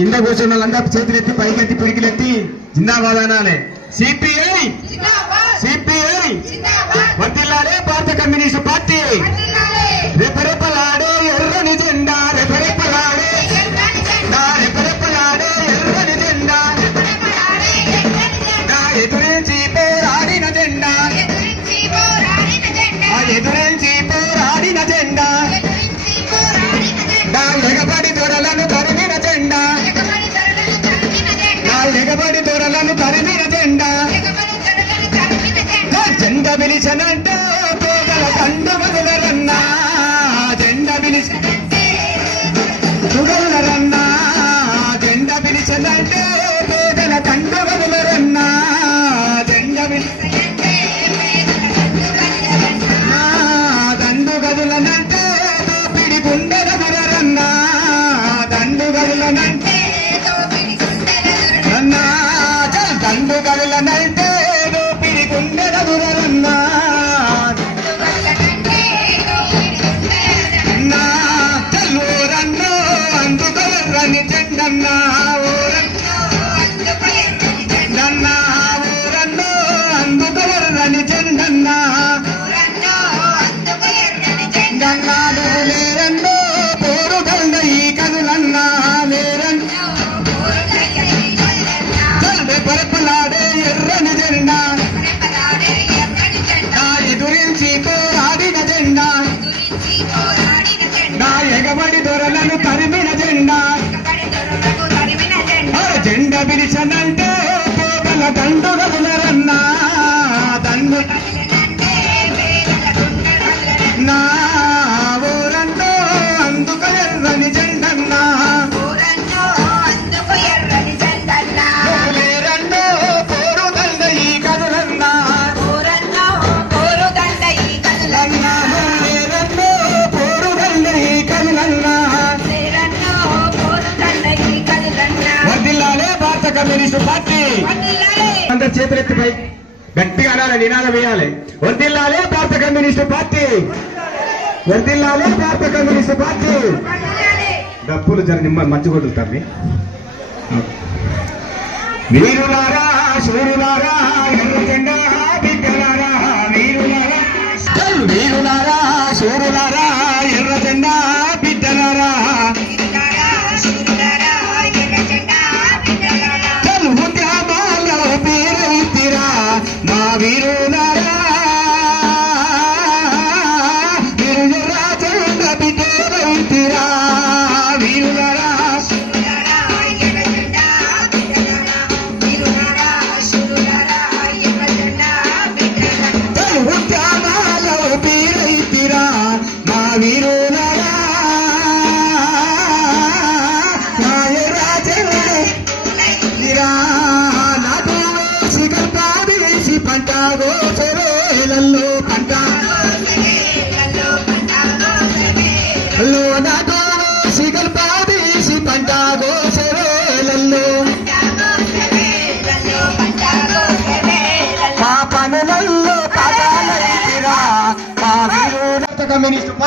కింద కూర్చున్న వాళ్ళంతా పైకి ఎత్తి పిడికిలెత్తి జిందాబాద్ అనాలి. సిపిఐ! సిపిఐ ಅಂದು ಬರಲ ನೈತೆ habilis అందరు చేతులెత్తి గట్టిగా అనాలి నినాదం వేయాలి. వర్దిల్లాలే భారత కమ్యూనిస్ట్ పార్టీ. వర్దిల్లాలే భారత కమ్యూనిస్ట్ పార్టీ. డబ్బులు జర నిమ్మ మర్చిపోతుంది తమ్మి. వీరులారా సూరులారా ఎర్ర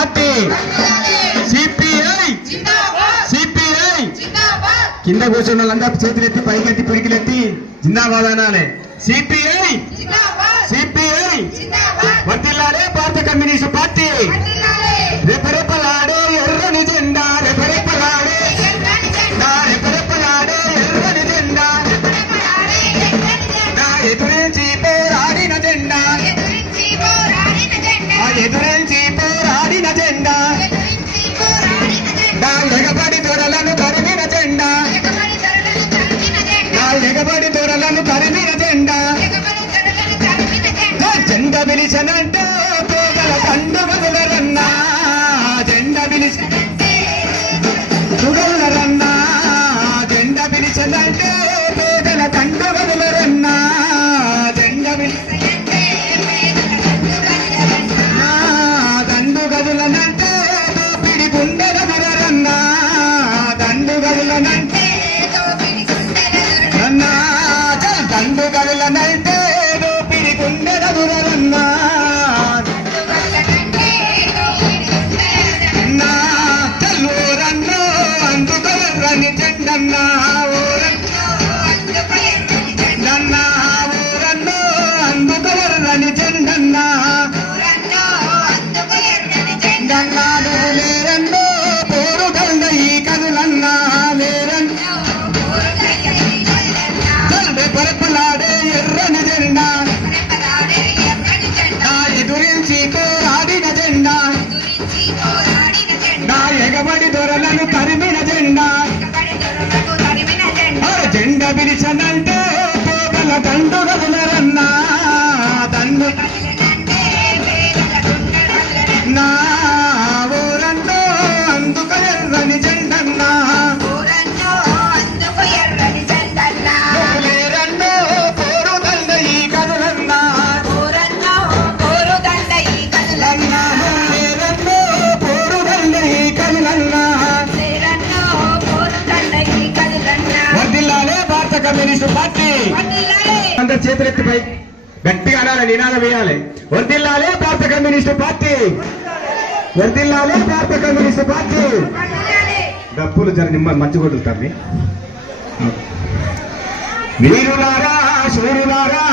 పార్టీ సిపిఐ. సిపిఐ. కింద కూర్చున్న వాళ్ళంతా చేతులెత్తి పైకెత్తి పిడికిలెత్తి జిందాబాద్ అనాలి. సిపిఐ. కరిమిన జెండా. జెండ. పిలిచనంటూ కమ్యూనిస్టు పార్టీ. అందరు చేతులెత్తిపై గట్టిగా అనాలి నినాదం వేయాలి. వర్దిల్లాలే భారత కమ్యూనిస్టు పార్టీ. వర్దిల్లాలే భారత కమ్యూనిస్టు పార్టీ. డప్పులు జర నిమ్మ మంచి కొడుతారు వీరులారా శూరులారా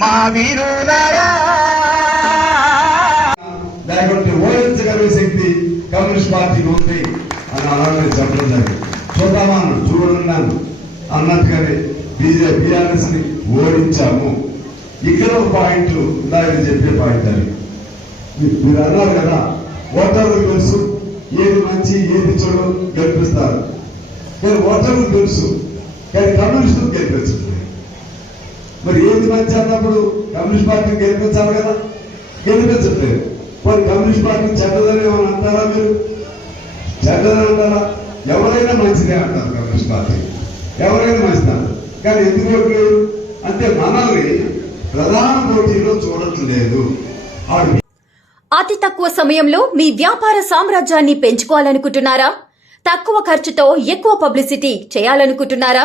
మా వీరులారా. లేకుంటే ఓడించగలిగే శక్తి కమ్యూనిస్ట్ పార్టీకి ఉంది అని అలాగే చెప్పడం జరిగింది. చూద్దామా అన్నాడు చూడన్నాను అన్నట్టుగానే బీజేపీ బీఆర్ఎస్ని ఓడించాము. ఇక్కడ ఒక పాయింట్ ఇందాక చెప్పే పాయింట్ అది. మీరు అన్నారు కదా ఓటర్లు తెలుసు. ఏది మంచి ఏది చెడు గెలిపిస్తారు. కానీ ఓటర్లకు తెలుసు. కానీ కమ్యూనిస్టులకు గెలిపించు మంచి అన్నప్పుడు కమ్యూనిస్ట్ పార్టీని గెలిపించాలి కదా? గెలిపించట్లేదు మరి కమ్యూనిస్ట్ పార్టీ చెడ్డదని ఏమని అంటారా మీరు? చెడ్డదని అంటారా? ఎవరైనా మంచిదే అంటారు కమ్యూనిస్ట్ పార్టీ. ఎవరైనా మంచిదారు కానీ ఎందుకు ఓట్లేదు అంటే మనల్ని ప్రధాన పోటీలో చూడట్లేదు. అతి తక్కువ సమయంలో మీ వ్యాపార సామ్రాజ్యాన్ని పెంచుకోవాలనుకుంటున్నారా? తక్కువ ఖర్చుతో ఎక్కువ పబ్లిసిటీ చేయాలనుకుంటున్నారా?